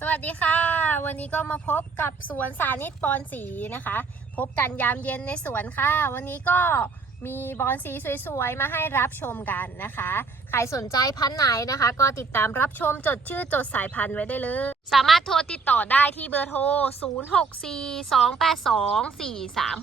สวัสดีค่ะ วันนี้ก็มาพบกับสวนสานิตปอนสีนะคะ พบกันยามเย็นในสวนค่ะ วันนี้ก็ มีบอนสีสวยๆ มาให้รับชมกันนะคะ ใครสนใจพันธุ์ไหนนะคะ ก็ติดตามรับชมจดชื่อจดสายพันธุ์ไว้ได้เลย สามารถโทรติดต่อได้ที่เบอร์โทร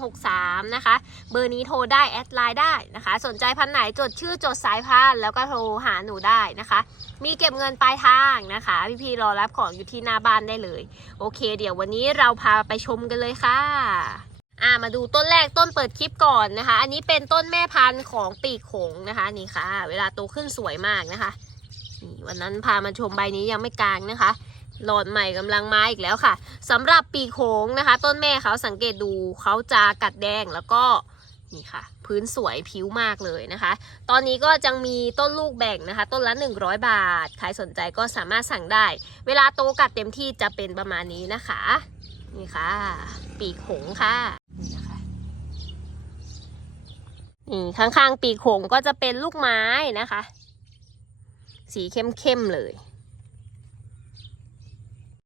0642824363 นะคะ เบอร์นี้โทรได้แอดไลน์ได้นะคะ สนใจพันธุ์ไหนจดชื่อจดสายพันธุ์แล้วก็โทรหาหนูได้นะคะ มีเก็บเงินปลายทางนะคะ พี่ๆรอรับของอยู่ที่หน้าบ้านได้เลย โอเค เดี๋ยววันนี้เราพาไปชมกันเลยค่ะ อ่ามาดูต้นแรกต้นเปิดคลิปก่อนนะคะ อันนี้เป็นต้นแม่พันธุ์ของปีกหงนะคะนี่ค่ะ เวลาโตขึ้นสวยมากนะคะนี่วันนั้นพามาชมใบนี้ยังไม่กลางนะคะ หลอดใหม่กำลังมาอีกแล้วค่ะสำหรับปีกหงนะคะ ต้นแม่เขาสังเกตดูเขาจะกัดแดงแล้วก็นี่ค่ะ พื้นสวยผิวมากเลยนะคะ ตอนนี้ก็จังมีต้นลูกแบ่งนะคะ ต้นละ 100 บาท ใครสนใจก็สามารถสั่งได้ เวลาโตกัดเต็มที่จะเป็นประมาณนี้นะคะ นี่ค่ะ ปีกหงค่ะนี่นะคะนี่ข้างๆ ปีกหงก็จะเป็นลูกไม้นะคะ สีเข้มๆเลย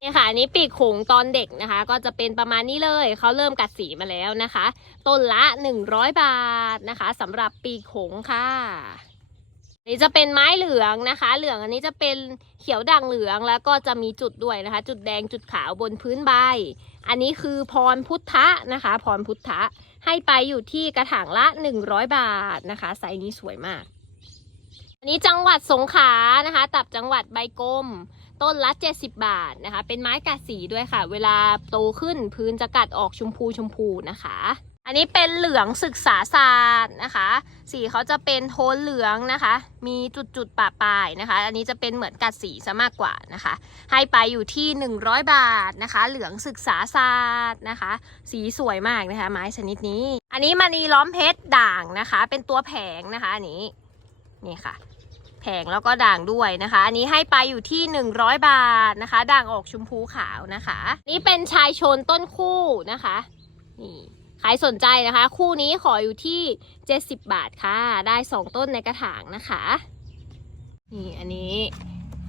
นี่ค่ะอันนี้ปีกหงตอนเด็กนะคะ ก็จะเป็นประมาณนี้เลยเขาเริ่มกัดสีมาแล้วนะคะ ต้นละ 100 บาทนะคะสำหรับปีกหงค่ะนนี้จะเป็นไม้เหลืองนะคะ เหลืองอันนี้จะเป็นเขียวด่างเหลืองแล้วก็จะมีจุดด้วยนะคะ จุดแดงจุดขาวบนพื้นใบ อันนี้คือพรพุทธะนะคะ พรพุทธะให้ไปอยู่ที่กระถางละ 100 บาทนะคะไซส์นี้สวยมากอันนี้จังหวัดสงขลานะคะ ตับจังหวัดใบกลมต้นละ 70 บาทนะคะ เป็นไม้กัดสีด้วยค่ะ เวลาโตขึ้นพื้นจะกัดออกชมพูชมพูนะคะ อันนี้เป็นเหลืองศึกษาศาสตร์นะคะ สีเขาจะเป็นโทนเหลืองนะคะ มีจุดจุดๆปะปลายนะคะ อันนี้จะเป็นเหมือนกัดสีซะมากกว่านะคะ ให้ไปอยู่ที่ 100 บาทนะคะ เหลืองศึกษาศาสตร์นะคะ สีสวยมากนะคะ ไม้ชนิดนี้ อันนี้มณีล้อมเพชรด่างนะคะ เป็นตัวแผงนะคะอันนี้นี่ค่ะแผงแล้วก็ด่างด้วยนะคะ อันนี้ให้ไปอยู่ที่ 100 บาทนะคะ ด่างออกชมพูขาวนะคะ นี่เป็นชายชนต้นคู่นะคะ นี่ ใครสนใจนะคะ คู่นี้ขออยู่ที่ 70 บาทค่ะ ได้ 2 ต้นในกระถางนะคะ นี่อันนี้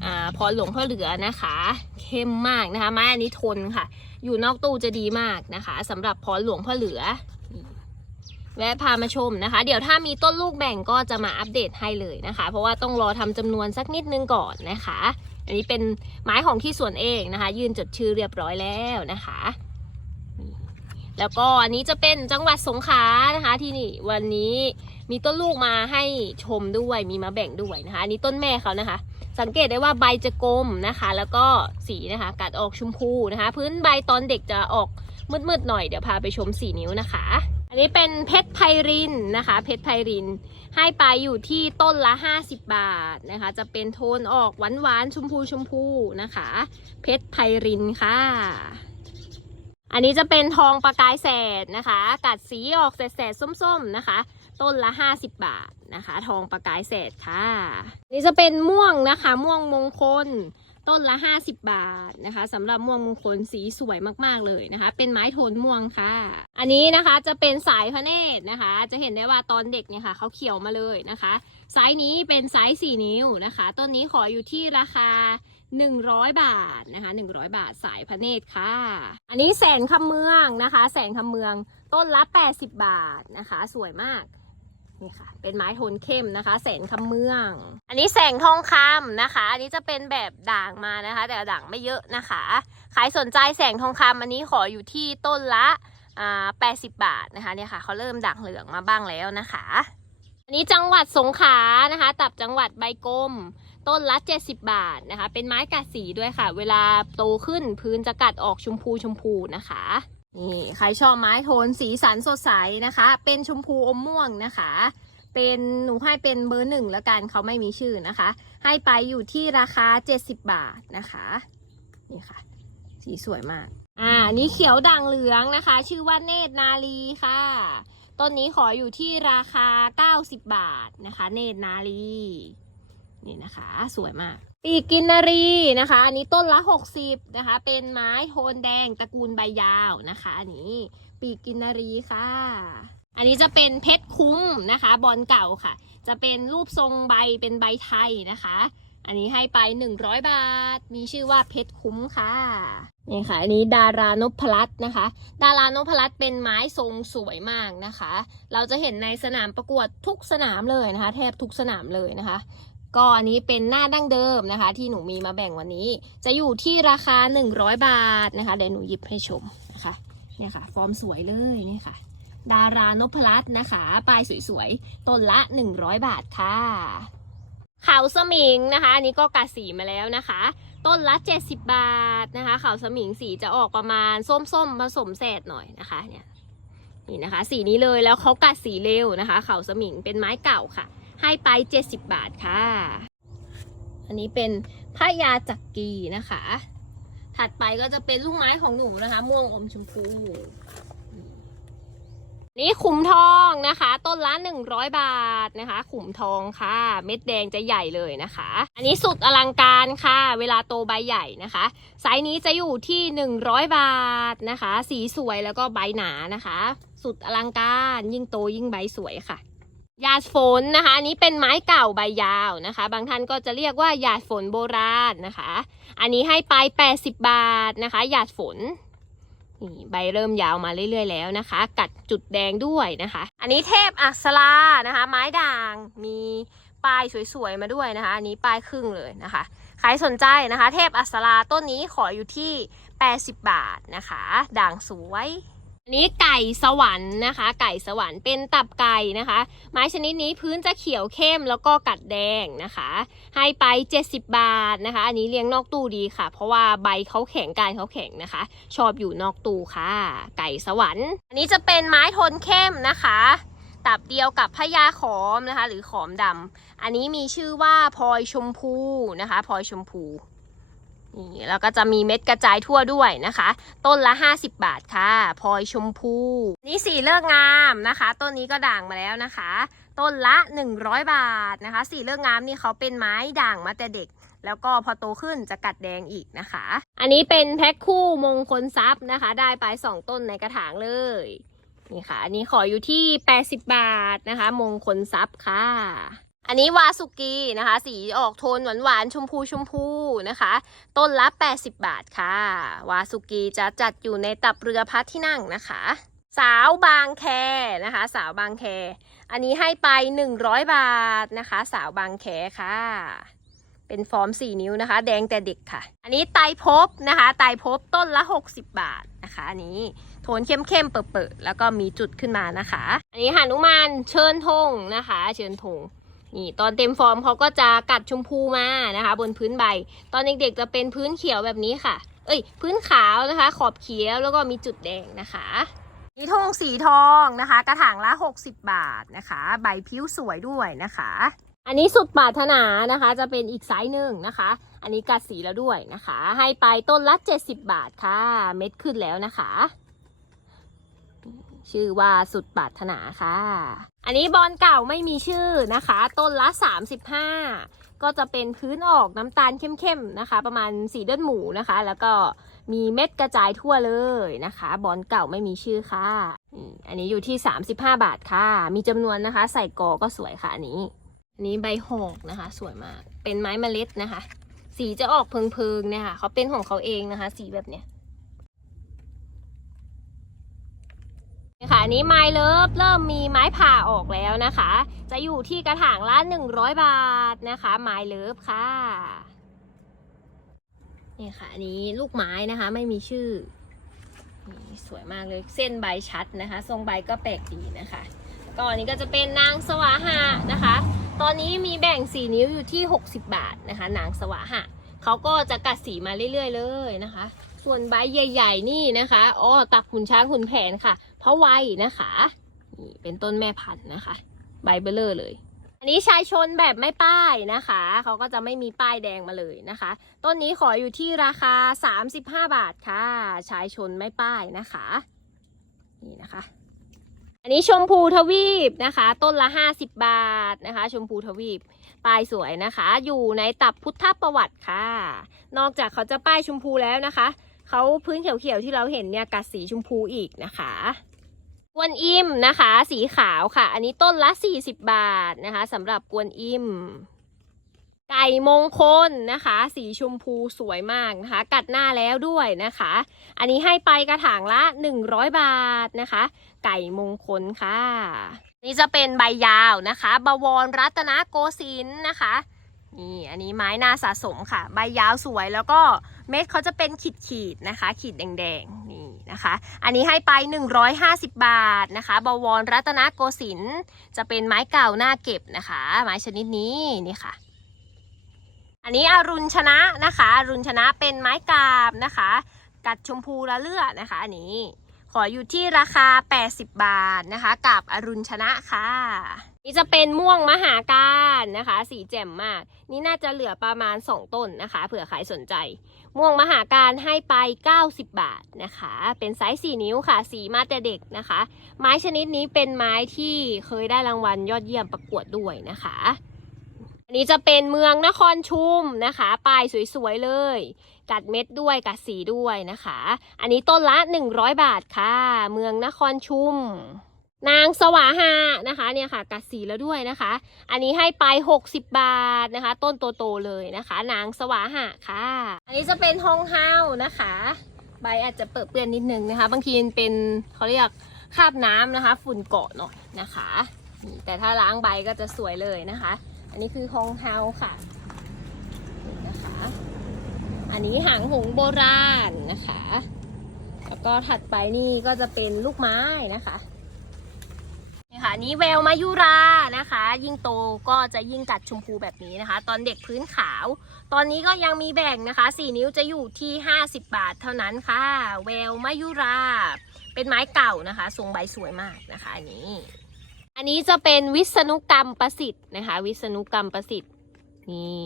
อ่าพรหลวงพ่อเหลือนะคะ เข้มมากนะคะไม้อันนี้ทนค่ะ อยู่นอกตู้จะดีมากนะคะสำหรับพรหลวงพ่อเหลือแวะพามาชมนะคะ เดี๋ยวถ้ามีต้นลูกแบ่งก็จะมาอัปเดตให้เลยนะคะ เพราะว่าต้องรอทำจำนวนสักนิดนึงก่อนนะคะ อันนี้เป็นไม้ของที่สวนเองนะคะ ยืนจดชื่อเรียบร้อยแล้วนะคะ แล้วก็อันนี้จะเป็นจังหวัดสงขลานะคะที่นี่วันนี้มีต้นลูกมาให้ชมด้วยมีมาแบ่งด้วยนะคะอันนี้ต้นแม่เขานะคะ สังเกตได้ว่าใบจะกลมนะคะ แล้วก็สีนะคะกัดออกชมพูนะคะ พื้นใบตอนเด็กจะออกมืดๆหน่อยเดี๋ยวพาไปชมสีนิ้วนะคะ อันนี้เป็นเพชรไพรินนะคะ เพชรไพริน ให้ไปอยู่ที่ต้นละ 50 บาทนะคะ จะเป็นโทนออกหวานๆชมพูชมพูนะคะ เพชรไพรินค่ะ อันนี้จะเป็นทองประกายแสดนะคะ กัดสีออกแสดๆส้มๆนะคะ ต้นละ 50 บาทนะคะ ทองประกายแสดค่ะอันนี่จะเป็นม่วงนะคะ ม่วงมงคล ต้นละ 50 บาทนะคะสำหรับม่วงมงคลสีสวยมากๆเลยนะคะ เป็นไม้โทนม่วงค่ะ อันนี้นะคะจะเป็นสายพระเนตรนะคะ จะเห็นได้ว่าตอนเด็กเนี่ยค่ะเขาเขียวมาเลยนะคะไซส์นี้เป็นไซส์4นิ้วนะคะ ต้นนี้ขออยู่ที่ราคา 100 บาทนะคะ100 บาทสายพระเนตรค่ะ อันนี้แสนคำเมืองนะคะ แสนคำเมืองต้นละ 80 บาทนะคะ สวยมากนี่ค่ะ เป็นไม้โทนเข้มนะคะ แสนคำเมือง อันนี้แสงทองคำนะคะ อันนี้จะเป็นแบบด่างมานะคะ แต่ด่างไม่เยอะนะคะใครสนใจแสงทองคำอันนี้ขออยู่ที่ต้นละ80 บาทนะคะเนี่ยค่ะเขาเริ่มด่างเหลืองมาบ้างแล้วนะคะ อันนี้จังหวัดสงขลานะคะ ตับจังหวัดใบกลม ต้นละ 70 บาทนะคะ เป็นไม้กัดสีด้วยค่ะ เวลาโตขึ้นพื้นจะกัดออกชมพูชมพูนะคะนี่ใครชอบไม้โทนสีสันสดใสนะคะ เป็นชมพูอมม่วงนะคะ เป็นหนูให้เป็นเบอร์หนึ่งแล้วกันเขาไม่มีชื่อนะคะ ให้ไปอยู่ที่ราคา 70 บาทนะคะนี่ค่ะ สีสวยมาก อ่านี่เขียวด่างเหลืองนะคะ ชื่อว่าเนตรนาลีค่ะต้นนี้ขออยู่ที่ราคา 90 บาทนะคะ เนตรนาลี นี่นะคะ สวยมาก ปีกกินนารีนะคะ อันนี้ต้นละ 60 นะคะ เป็นไม้โทนแดงตระกูลใบยาวนะคะ อันนี้ปีกกินนารีค่ะ อันนี้จะเป็นเพชรคุ้มนะคะ บอลเก่าค่ะ จะเป็นรูปทรงใบเป็นใบไทยนะคะ อันนี้ให้ไป 100 บาท มีชื่อว่าเพชรคุ้มค่ะนี่ค่ะอันนี้ดารานพลัตน์นะคะ ดารานพลัตน์เป็นไม้ทรงสวยมากนะคะ เราจะเห็นในสนามประกวดทุกสนามเลยนะคะ แทบทุกสนามเลยนะคะ ก็อันนี้เป็นหน้าดั้งเดิมนะคะ ที่หนูมีมาแบ่งวันนี้ จะอยู่ที่ราคา 100 บาทนะคะเดี๋ยวหนูหยิบให้ชมนะคะเนี่ยค่ะ ฟอร์มสวยเลยนี่ค่ะ ดารานพลัตน์นะคะปลายสวยๆต้นละ 100 บาทค่ะเขาสมิงนะคะอันนี้ก็กัดสีมาแล้วนะคะ ต้นละ 70 บาทนะคะเขาสมิงสีจะออกประมาณส้มๆผสมแสดหน่อยนะคะเนี่ยนี่นะคะ สีนี้เลยแล้วเขากัดสีเร็วนะคะ เขาสมิงเป็นไม้เก่าค่ะ ให้ไป 70 บาทค่ะ อันนี้เป็นพยาจักรีนะคะ ถัดไปก็จะเป็นลูกไม้ของหนูนะคะ ม่วงอมชมพูนี่ขุมทองนะคะ ต้นละ100 บาทนะคะ ขุมทองค่ะ เม็ดแดงจะใหญ่เลยนะคะ อันนี้สุดอลังการค่ะ เวลาโตใบใหญ่นะคะไซส์นี้จะอยู่ที่ 100 บาทนะคะ สีสวยแล้วก็ใบหนานะคะ สุดอลังการยิ่งโตยิ่งใบสวยค่ะ ยาฝนนะคะอันนี้เป็นไม้เก่าใบยาวนะคะ บางท่านก็จะเรียกว่าหยาดฝนโบราณนะคะ อันนี้ให้ไป 80 บาทนะคะหยาดฝนนี่ใบเริ่มยาวมาเรื่อยๆแล้วนะคะ กัดจุดแดงด้วยนะคะ อันนี้เทพอักษรานะคะ ไม้ด่างมีปลายสวยๆมาด้วยนะคะ อันนี้ปลายครึ่งเลยนะคะใครสนใจนะคะ เทพอักษราต้นนี้ขออยู่ที่ 80 บาทนะคะ ด่างสวย นี้ไก่สวรรค์นะคะ ไก่สวรรค์เป็นตับไก่นะคะ ไม้ชนิดนี้พื้นจะเขียวเข้มแล้วก็กัดแดงนะคะ ให้ไป 70 บาทนะคะ อันนี้เลี้ยงนอกตู้ดีค่ะ เพราะว่าใบเขาแข็งการเขาแข็งนะคะ ชอบอยู่นอกตู้ค่ะ ไก่สวรรค์ อันนี้จะเป็นไม้ทนเข้มนะคะตับเดียวกับพญาขอมนะคะ หรือขอมดำอันนี้มีชื่อว่าพลอยชมพูนะคะพลอยชมพู นี่แล้วก็จะมีเม็ดกระจายทั่วด้วยนะคะ ต้นละ 50 บาทค่ะพลอยชมพู นี่สีเลิกงามนะคะ ต้นนี้ก็ด่างมาแล้วนะคะ ต้นละ 100 บาทนะคะ สีเลิกงามนี่เขาเป็นไม้ด่างมาแต่เด็ก แล้วก็พอโตขึ้นจะกัดแดงอีกนะคะ อันนี้เป็นแพ็คคู่มงคลทรัพย์นะคะ ได้ไป 2 ต้นในกระถางเลยนี่ค่ะ อันนี้ขออยู่ที่ 80 บาทนะคะ มงคลทรัพย์ค่ะ อันนี้วาสุกีนะคะ สีออกโทนหวานหวานๆชมพูชมพูนะคะ ต้นละ 80 บาทค่ะ วาสุกีจะจัดอยู่ในตับเรือพระที่นั่งนะคะ สาวบางแคนะคะ สาวบางแค อันนี้ให้ไป 100 บาทนะคะ สาวบางแคค่ะ เป็นฟอร์ม 4 นิ้วนะคะ แดงแต่เด็กค่ะ อันนี้ไตรภพนะคะ ไตรภพต้นละ 60 บาทนะคะอันนี้โทนเข้มๆเปิดๆแล้วก็มีจุดขึ้นมานะคะ อันนี้หานุมานเชิญธงนะคะ เชิญธง นี่ตอนเต็มฟอร์มเขาก็จะกัดชมพูมานะคะ บนพื้นใบ ตอนเด็กๆจะเป็นพื้นเขียวแบบนี้ค่ะ เอ้ย พื้นขาวนะคะ ขอบเขียวแล้วก็มีจุดแดงนะคะนี่ธงสีทองนะคะ กระถางละ 60 บาทนะคะ ใบผิวสวยด้วยนะคะ อันนี้สุดปรารถนานะคะ จะเป็นอีกไซส์หนึ่งนะคะ อันนี้กัดสีแล้วด้วยนะคะ ให้ไปต้นละ 70 บาทค่ะ เม็ดขึ้นแล้วนะคะ ชื่อว่าสุดปรารถนาค่ะ อันนี้บอลเก่าไม่มีชื่อนะคะ ต้นละ 35 ก็จะเป็นพื้นออกน้ำตาลเข้มๆนะคะ ประมาณสีเลือดหมูนะคะ แล้วก็มีเม็ดกระจายทั่วเลยนะคะ บอลเก่าไม่มีชื่อค่ะ อันนี้อยู่ที่ 35 บาทค่ะ มีจำนวนนะคะ ใส่กอก็สวยค่ะอันนี้ อันนี้ใบหอกนะคะ สวยมาก เป็นไม้เมล็ดนะคะ สีจะออกเพิงๆเนี่ยค่ะเขาเป็นของเขาเองนะคะ สีแบบเนี้ย ค่ะอันนี้ไม้เลิฟเริ่มมีไม้ผ่าออกแล้วนะคะ จะอยู่ที่กระถางละ100 บาทนะคะ ไม้เลิฟค่ะนี่ค่ะอันนี้ลูกไม้นะคะไม่มีชื่อสวยมากเลยเส้นใบชัดนะคะ ทรงใบก็แปลกดีนะคะก่อนนี้ก็จะเป็นนางสวาหะนะคะ ตอนนี้มีแบ่งสีนิ้วอยู่ที่ 60 บาทนะคะ นางสวาหะเขาก็จะกัดสีมาเรื่อยๆเลยนะคะ ส่วนใบใหญ่ ๆ นี่นะคะอ๋อตักขุนช้างขุนแผนค่ะ เพราะไวนะคะนี่เป็นต้นแม่พันธุ์นะคะ ใบเบลเลอร์เลย อันนี้ชายชนแบบไม่ป้ายนะคะ เขาก็จะไม่มีป้ายแดงมาเลยนะคะ ต้นนี้ขออยู่ที่ราคา 35 บาทค่ะ ชายชนไม่ป้ายนะคะ นี่นะคะอันนี้ชมพูทวีปนะคะ ต้นละ 50 บาทนะคะ ชมพูทวีปป้ายสวยนะคะ อยู่ในตับพุทธประวัติค่ะ นอกจากเขาจะป้ายชมพูแล้วนะคะ เขาพื้นเขียวๆที่เราเห็นเนี่ยกัดสีชมพูอีกนะคะ กวนอิมนะคะ สีขาวค่ะ อันนี้ต้นละ40บาทนะคะสำหรับกวนอิมไก่มงคลนะคะ สีชมพูสวยมากนะคะ กัดหน้าแล้วด้วยนะคะ อันนี้ให้ไปกระถางละ 100 บาทนะคะ ไก่มงคลค่ะ นี่จะเป็นใบยาวนะคะบวรรัตนโกสินทร์นะคะนี่อันนี้ไม้น่าสะสมค่ะ ใบยาวสวยแล้วก็เม็ดเขาจะเป็นขีดขีดๆนะคะ ขีดแดงๆ นี่นะคะ อันนี้ให้ไป 150 บาทนะคะ บวรรัตนโกสินทร์จะเป็นไม้เก่าหน้าเก็บนะคะ ไม้ชนิดนี้นี่ค่ะ อันนี้อรุณชนะนะคะอรุณชนะเป็นไม้กาบนะคะ กัดชมพูละเลือดนะคะ อันนี้ขออยู่ที่ราคา 80 บาทนะคะ กับอรุณชนะค่ะ นี่จะเป็นม่วงมหาการ นะคะ สีแจ่มมาก นี่น่าจะเหลือประมาณ 2 ต้นนะคะ เผื่อใครสนใจ ม่วงมหาการให้ไป 90 บาทนะคะ เป็นไซส์ 4 นิ้วค่ะ สีมาแต่เด็กนะคะ ไม้ชนิดนี้เป็นไม้ที่เคยได้รางวัลยอดเยี่ยมประกวดด้วยนะคะ อันนี้จะเป็นเมืองนครชุมนะคะป้ายสวยๆเลย กัดเม็ดด้วยกัดสีด้วยนะคะ อันนี้ต้นละ 100 บาทค่ะ เมืองนครชุม นางสวาหานะคะเนี่ยค่ะกัดสีแล้วด้วยนะคะ อันนี้ให้ไป 60 บาทนะคะ ต้นโตๆเลยนะคะ นางสวาหะค่ะ อันนี้จะเป็นฮองเฮานะคะ ใบอาจจะเปิดเปื้อนนิดนึงนะคะ บางทีเป็นเขาเรียกคราบน้ำนะคะ ฝุ่นเกาะหน่อยนะคะแต่ถ้าล้างใบก็จะสวยเลยนะคะ อันนี้คือฮองเฮาค่ะนะคะ อันนี้หางหงโบราณนะคะ แล้วก็ถัดไปนี่ก็จะเป็นลูกไม้นะคะ นี่ค่ะอันนี้แววมายุรานะคะ ยิ่งโตก็จะยิ่งกัดชมพูแบบนี้นะคะ ตอนเด็กพื้นขาว ตอนนี้ก็ยังมีแบ่งนะคะ 4 นิ้วจะอยู่ที่ 50 บาทเท่านั้นค่ะ แววมายุรา เป็นไม้เก่านะคะ ทรงใบสวยมากนะคะอันนี้ อันนี้จะเป็นวิษณุกรรมประสิทธิ์นะคะ วิษณุกรรมประสิทธิ์นี่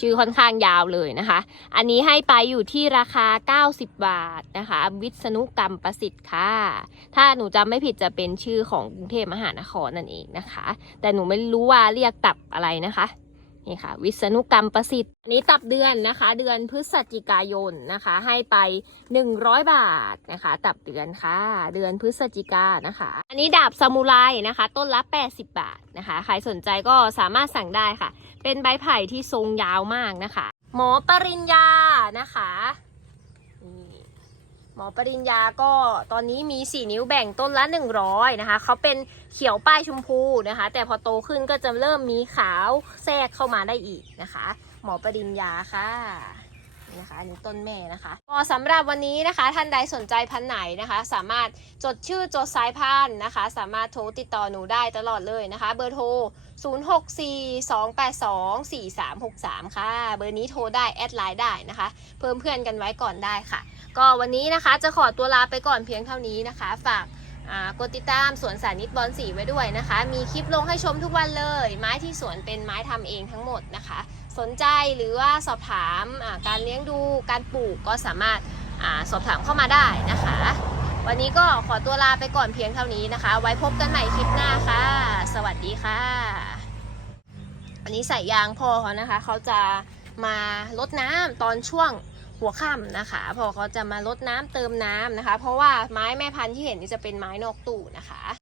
ชื่อค่อนข้างยาวเลยนะคะ อันนี้ให้ไปอยู่ที่ราคา 90 บาทนะคะ วิษณุกรรมประสิทธิ์ค่ะ ถ้าหนูจำไม่ผิดจะเป็นชื่อของกรุงเทพมหานครนั่นเองนะคะ แต่หนูไม่รู้ว่าเรียกตับอะไรนะคะ นี่ค่ะ วิษณุกรรมประสิทธิ์อันนี้ตับเดือนนะคะ เดือนพฤศจิกายนนะคะ ให้ไป 100 บาทนะคะ ตับเดือนค่ะ เดือนพฤศจิกานะคะ อันนี้ดาบซามูไรนะคะ ต้นละ 80 บาทนะคะ ใครสนใจก็สามารถสั่งได้ค่ะ เป็นใบไผ่ที่ทรงยาวมากนะคะ หมอปริญญานะคะหมอปริญญาก็ตอนนี้มี 4 นิ้วแบ่งต้นละ 100นะคะเขาเป็น เขียวป้ายชมพูนะคะ แต่พอโตขึ้นก็จะเริ่มมีขาวแทรกเข้ามาได้อีกนะคะ หมอปริญญาค่ะนะคะอันนี้ต้นแม่นะคะก็สำหรับวันนี้นะคะท่านใดสนใจพันธุ์ไหนนะคะ สามารถจดชื่อจดสายพันธุ์นะคะ สามารถโทรติดต่อหนูได้ตลอดเลยนะคะ เบอร์โทร 0642824363 ค่ะ เบอร์นี้โทรได้แอดไลน์ได้นะคะ เพิ่มเพื่อนกันไว้ก่อนได้ค่ะ ก็วันนี้นะคะจะขอตัวลาไปก่อนเพียงเท่านี้นะคะ ฝาก กดติดตามสวนสานิตบอลสีไว้ด้วยนะคะ มีคลิปลงให้ชมทุกวันเลย ไม้ที่สวนเป็นไม้ทำเองทั้งหมดนะคะ สนใจหรือว่าสอบถามการเลี้ยงดูการปลูกก็สามารถอสอบถามเข้ามาได้นะคะ วันนี้ก็ขอตัวลาไปก่อนเพียงเท่านี้นะคะ ไว้พบกันใหม่คลิปหน้าค่ะ สวัสดีค่ะ อันนี้ใส่ยางพอเขานะคะ เขาจะมาลดน้ำตอนช่วง หัวค่ำนะคะ พอเขาจะมาลดน้ำเติมน้ำนะคะ เพราะว่าไม้แม่พันธุ์ที่เห็นนี่จะเป็นไม้นอกตู้นะคะ